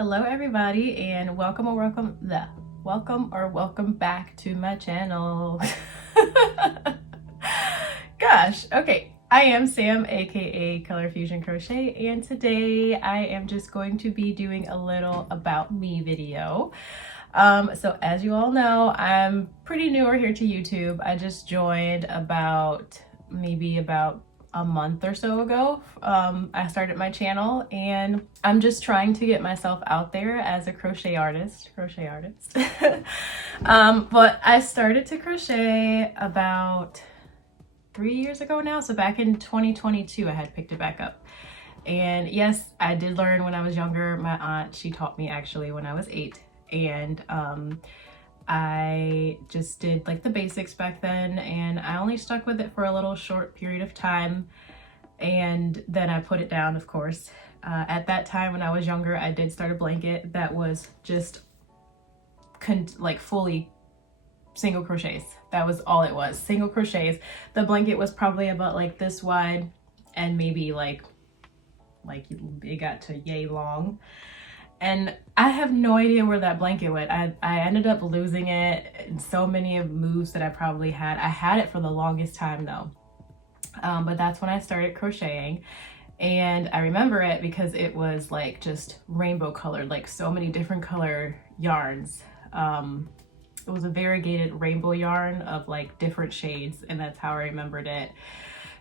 Hello everybody, and welcome back to my channel. Gosh, okay, I am Sam, aka Color Fusion Crochet, and today I am just going to be doing a little about me video. So as you all know, I'm pretty newer here to YouTube. I just joined maybe about a month or so ago. I started my channel and I'm just trying to get myself out there as a crochet artist. But I started to crochet about 3 years ago now. So back in 2022, I had picked it back up. And yes, I did learn when I was younger. My aunt, she taught me actually when I was 8. And I just did like the basics back then, and I only stuck with it for a little short period of time, and then I put it down, of course. At that time when I was younger, I did start a blanket that was just like fully single crochets. That was all it was, single crochets. The blanket was probably about like this wide, and maybe like it got to yay long. And I have no idea where that blanket went. I ended up losing it in so many of moves that I probably had. I had it for the longest time though. But that's when I started crocheting. And I remember it because it was like just rainbow colored, like so many different color yarns. It was a variegated rainbow yarn of like different shades, and that's how I remembered it.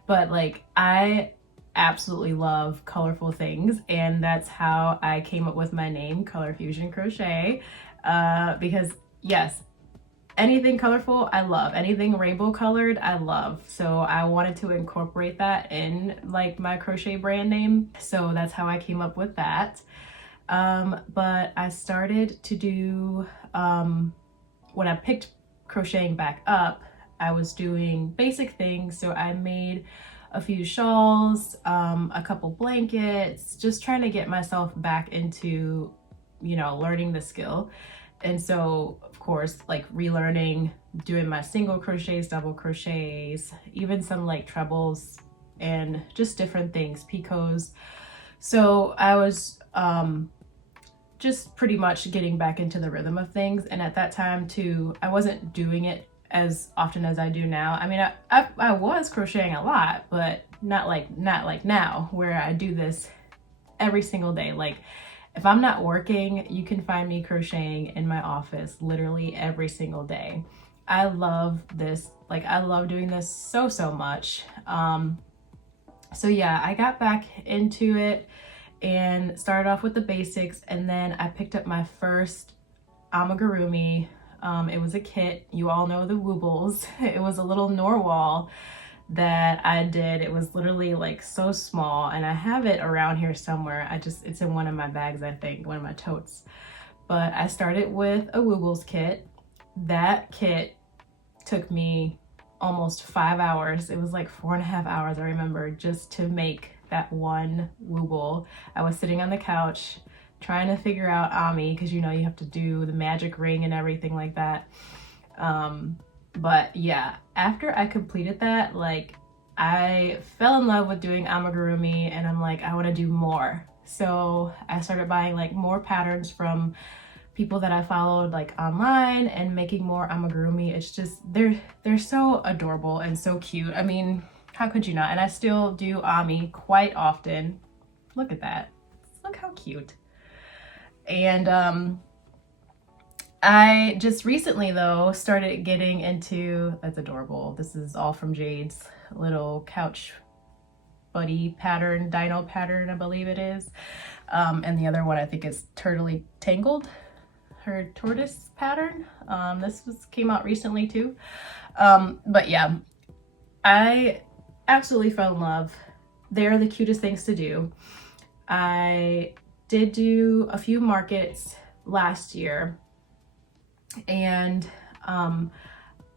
But like I absolutely love colorful things, and that's how I came up with my name, Color Fusion Crochet, because yes, anything colorful I love, anything rainbow colored I love, so I wanted to incorporate that in like my crochet brand name, so that's how I came up with that. But I started to do when I picked crocheting back up, I was doing basic things, so I made a few shawls, a couple blankets, just trying to get myself back into, learning the skill. And so, of course, like relearning, doing my single crochets, double crochets, even some like trebles and just different things, picots. So I was just pretty much getting back into the rhythm of things. And at that time too, I wasn't doing it as often as I do now. I mean, I was crocheting a lot, but not like now, where I do this every single day. Like if I'm not working, you can find me crocheting in my office literally every single day. I love this. Like I love doing this so much. So yeah, I got back into it and started off with the basics, and then I picked up my first amigurumi. It was a kit. You all know the wearables. It was a little narwhal that I did. It was literally like so small, and I have it around here somewhere. It's in one of my bags, I think, one of my totes. But I started with a wearables kit. That kit took me almost 5 hours. It was like 4.5 hours, I remember, just to make that one wearable. I was sitting on the couch trying to figure out Ami, because you have to do the magic ring and everything like that. But yeah, after I completed that, like I fell in love with doing amigurumi, and I'm like, I want to do more. So I started buying like more patterns from people that I followed like online and making more amigurumi. It's just, they're so adorable and so cute. I mean, how could you not? And I still do Ami quite often. Look at that. Look how cute. And I just recently though started getting into, that's adorable. This is all from Jade's little couch buddy pattern, dino pattern, I believe it is. And the other one I think is Turtly Tangled, her tortoise pattern. This came out recently too. But yeah, I absolutely fell in love. They're the cutest things to do. I did do a few markets last year, and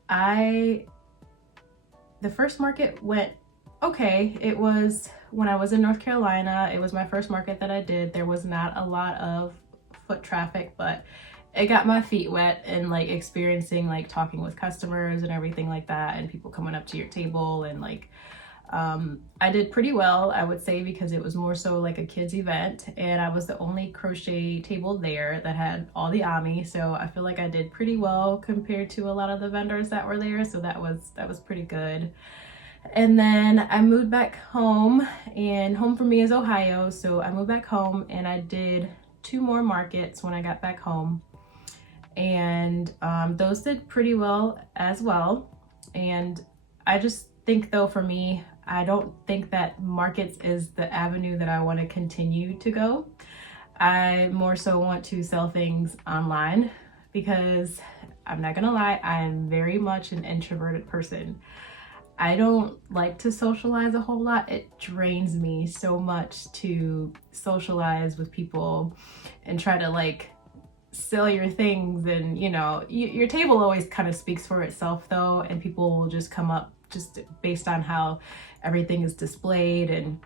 the first market went okay. It was when I was in North Carolina. It was my first market that I did. There was not a lot of foot traffic, but it got my feet wet, and like experiencing like talking with customers and everything like that, and people coming up to your table, and like I did pretty well, I would say, because it was more so like a kids event, and I was the only crochet table there that had all the ami, so I feel like I did pretty well compared to a lot of the vendors that were there, so that was pretty good. And then I moved back home, and home for me is Ohio, so I moved back home and I did 2 more markets when I got back home, and those did pretty well as well. And I just think, though, for me, I don't think that markets is the avenue that I want to continue to go. I more so want to sell things online, because I'm not gonna lie, I am very much an introverted person. I don't like to socialize a whole lot. It drains me so much to socialize with people and try to like sell your things, and you know, your table always kind of speaks for itself though, and people will just come up just based on how everything is displayed. And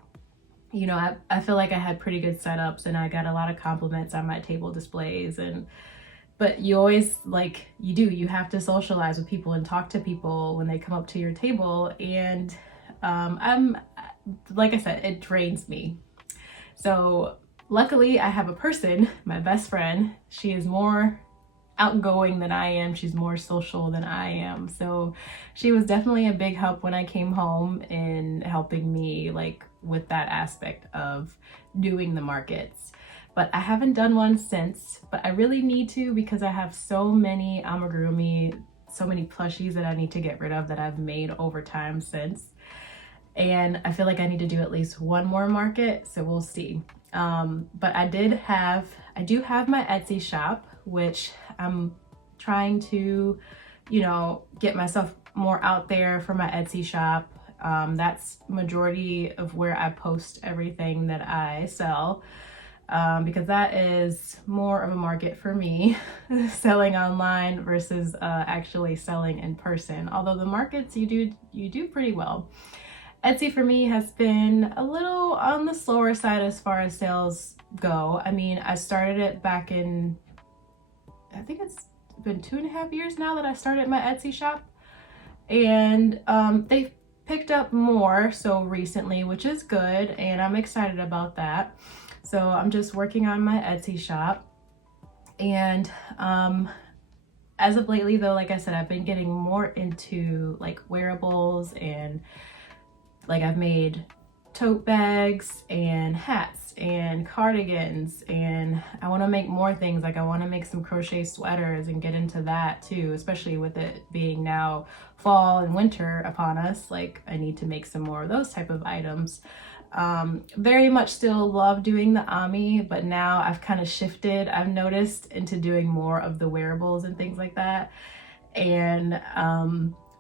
you know, I feel like I had pretty good setups and I got a lot of compliments on my table displays, and but you always, like, you have to socialize with people and talk to people when they come up to your table. And I'm, like I said, it drains me. So luckily I have a person, my best friend. She is more outgoing than I am. She's more social than I am. So she was definitely a big help when I came home in helping me like with that aspect of doing the markets. But I haven't done one since, but I really need to, because I have so many amigurumi, so many plushies that I need to get rid of that I've made over time since. And I feel like I need to do at least one more market, so we'll see. But I do have my Etsy shop, which I'm trying to, you know, get myself more out there for my Etsy shop. That's majority of where I post everything that I sell. Because that is more of a market for me, selling online versus actually selling in person. Although the markets you do pretty well. Etsy for me has been a little on the slower side as far as sales go. I mean, I started it back in, I think it's been 2.5 years now that I started my Etsy shop, and they've picked up more so recently, which is good, and I'm excited about that. So I'm just working on my Etsy shop. And as of lately though, like I said, I've been getting more into like wearables, and like I've made tote bags and hats and cardigans, and I want to make more things. Like I want to make some crochet sweaters and get into that too, especially with it being now fall and winter upon us. Like I need to make some more of those type of items. Very much still love doing the ami, but now I've kind of shifted, I've noticed, into doing more of the wearables and things like that. And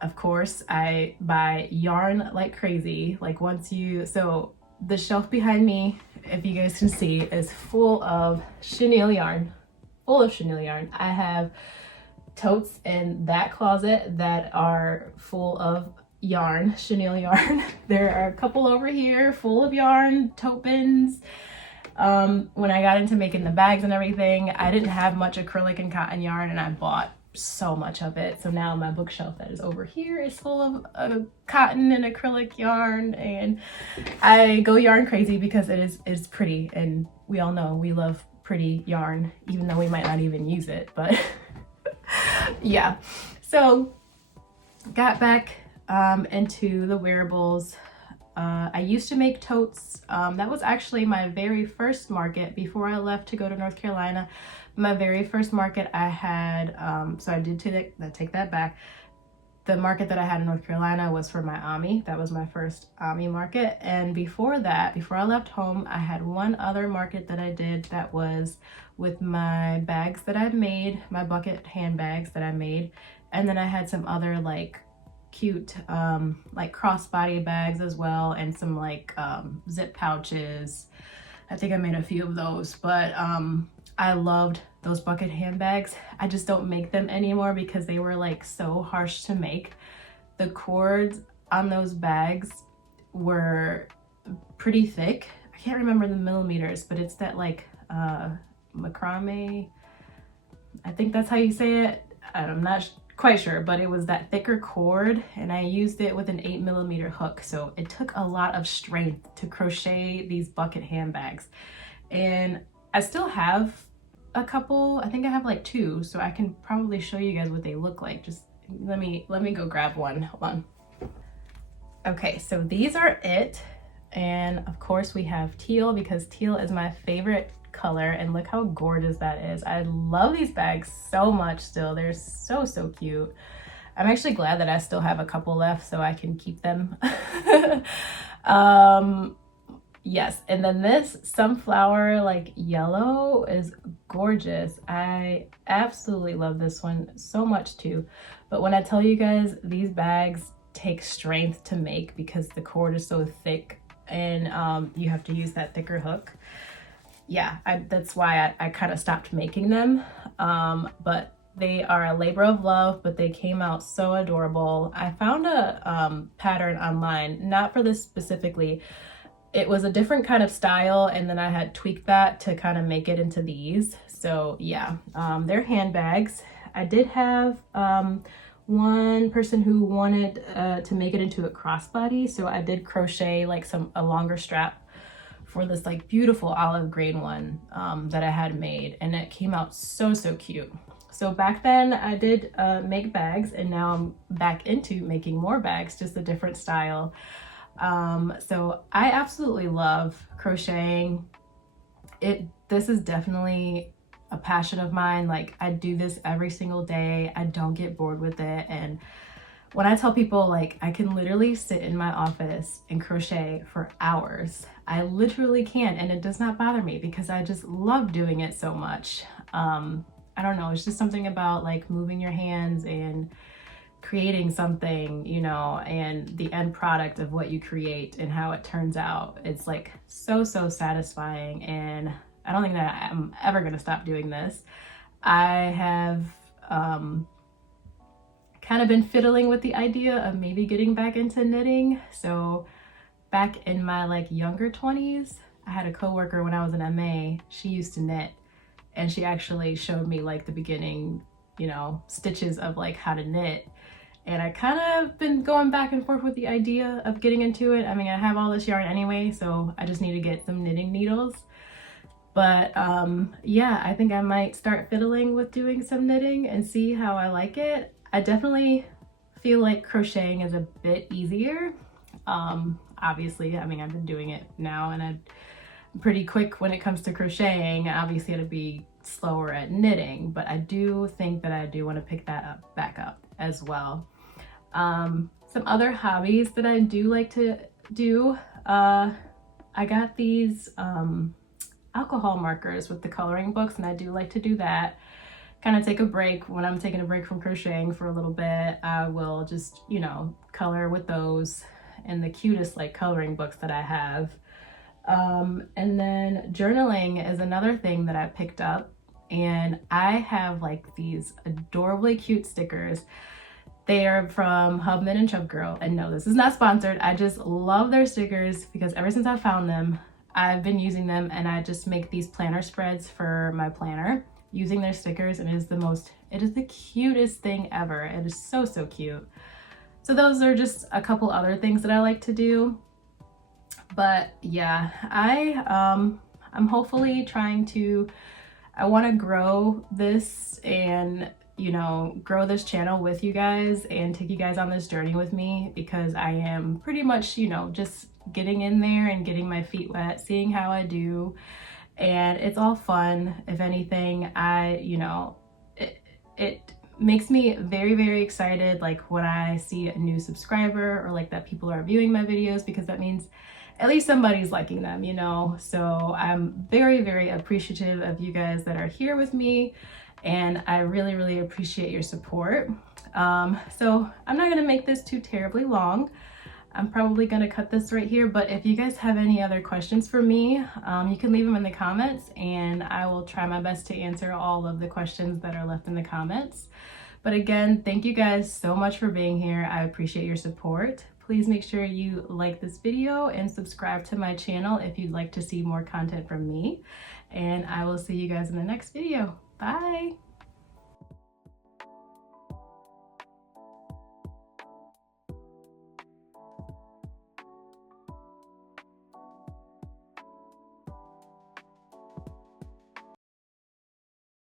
of course I buy yarn like crazy. Like so the shelf behind me, if you guys can see, is full of chenille yarn. I have totes in that closet that are full of yarn, chenille yarn. There are a couple over here full of yarn, tote bins. When I got into making the bags and everything, I didn't have much acrylic and cotton yarn, and I bought so much of it. So now my bookshelf that is over here is full of cotton and acrylic yarn, and I go yarn crazy because it's pretty, and we all know we love pretty yarn, even though we might not even use it. But yeah, so got back into the wearables. I used to make totes. That was actually my very first market before I left to go to North Carolina. My very first market I had, so I did take that back. The market that I had in North Carolina was for my ami. That was my first ami market. And before that, before I left home, I had one other market that I did that was with my bags that I've made, my bucket handbags that I made. And then I had some other like cute like crossbody bags as well, and some like zip pouches. I think I made a few of those, but I loved those bucket handbags. I just don't make them anymore because they were like so harsh to make. The cords on those bags were pretty thick. I can't remember the millimeters, but it's that like macrame, I think that's how you say it. I'm not quite sure, but it was that thicker cord, and I used it with an 8mm hook. So it took a lot of strength to crochet these bucket handbags. And I still have a couple. I think I have like 2, so I can probably show you guys what they look like. Just let me go grab one. Hold on. Okay, so these are it. And of course we have teal, because teal is my favorite color, and look how gorgeous that is. I love these bags so much still. They're so cute. I'm actually glad that I still have a couple left so I can keep them. Yes, and then this sunflower like yellow is gorgeous. I absolutely love this one so much too. But when I tell you guys, these bags take strength to make because the cord is so thick, and you have to use that thicker hook. Yeah, that's why I kind of stopped making them. But they are a labor of love, but they came out so adorable. I found a pattern online, not for this specifically. It was a different kind of style, and then I had tweaked that to kind of make it into these. So yeah, they're handbags. I did have one person who wanted to make it into a crossbody, so I did crochet like a longer strap for this like beautiful olive green one that I had made, and it came out so cute. So back then I did make bags, and now I'm back into making more bags, just a different style. So I absolutely love crocheting. This is definitely a passion of mine. Like, I do this every single day. I don't get bored with it. And when I tell people, like, I can literally sit in my office and crochet for hours, I literally can, and it does not bother me because I just love doing it so much. I don't know, it's just something about like moving your hands and creating something, you know, and the end product of what you create and how it turns out. It's like so satisfying, and I don't think that I'm ever gonna stop doing this. I have kind of been fiddling with the idea of maybe getting back into knitting. So back in my like younger 20s, I had a coworker when I was in MA. She used to knit, and she actually showed me like the beginning, you know, stitches of like how to knit. And I kind of been going back and forth with the idea of getting into it. I mean, I have all this yarn anyway, so I just need to get some knitting needles. But yeah, I think I might start fiddling with doing some knitting and see how I like it. I definitely feel like crocheting is a bit easier. Obviously, I mean, I've been doing it now, and I'm pretty quick when it comes to crocheting. Obviously, it'll be slower at knitting, but I do think that I do want to pick that back up as well. Some other hobbies that I do like to do, I got these alcohol markers with the coloring books, and I do like to do that. Kind of take a break. When I'm taking a break from crocheting for a little bit, I will just, you know, color with those and the cutest like coloring books that I have. And then journaling is another thing that I picked up, and I have like these adorably cute stickers. They are from Hub Knit and Chub Girl, and no, this is not sponsored. I just love their stickers because ever since I found them, I've been using them, and I just make these planner spreads for my planner using their stickers, and it is the cutest thing ever. It is so cute. So those are just a couple other things that I like to do. But yeah, I'm hopefully trying to, I want to grow this and, you know, grow this channel with you guys and take you guys on this journey with me, because I am pretty much, you know, just getting in there and getting my feet wet, seeing how I do. And it's all fun. If anything, you know, it makes me very excited, like when I see a new subscriber or like that people are viewing my videos, because that means at least somebody's liking them, you know. So I'm very appreciative of you guys that are here with me, and I really appreciate your support. So I'm not gonna make this too terribly long. I'm probably gonna cut this right here, but if you guys have any other questions for me, you can leave them in the comments, and I will try my best to answer all of the questions that are left in the comments. But again, thank you guys so much for being here. I appreciate your support. Please make sure you like this video and subscribe to my channel if you'd like to see more content from me. And I will see you guys in the next video. Bye.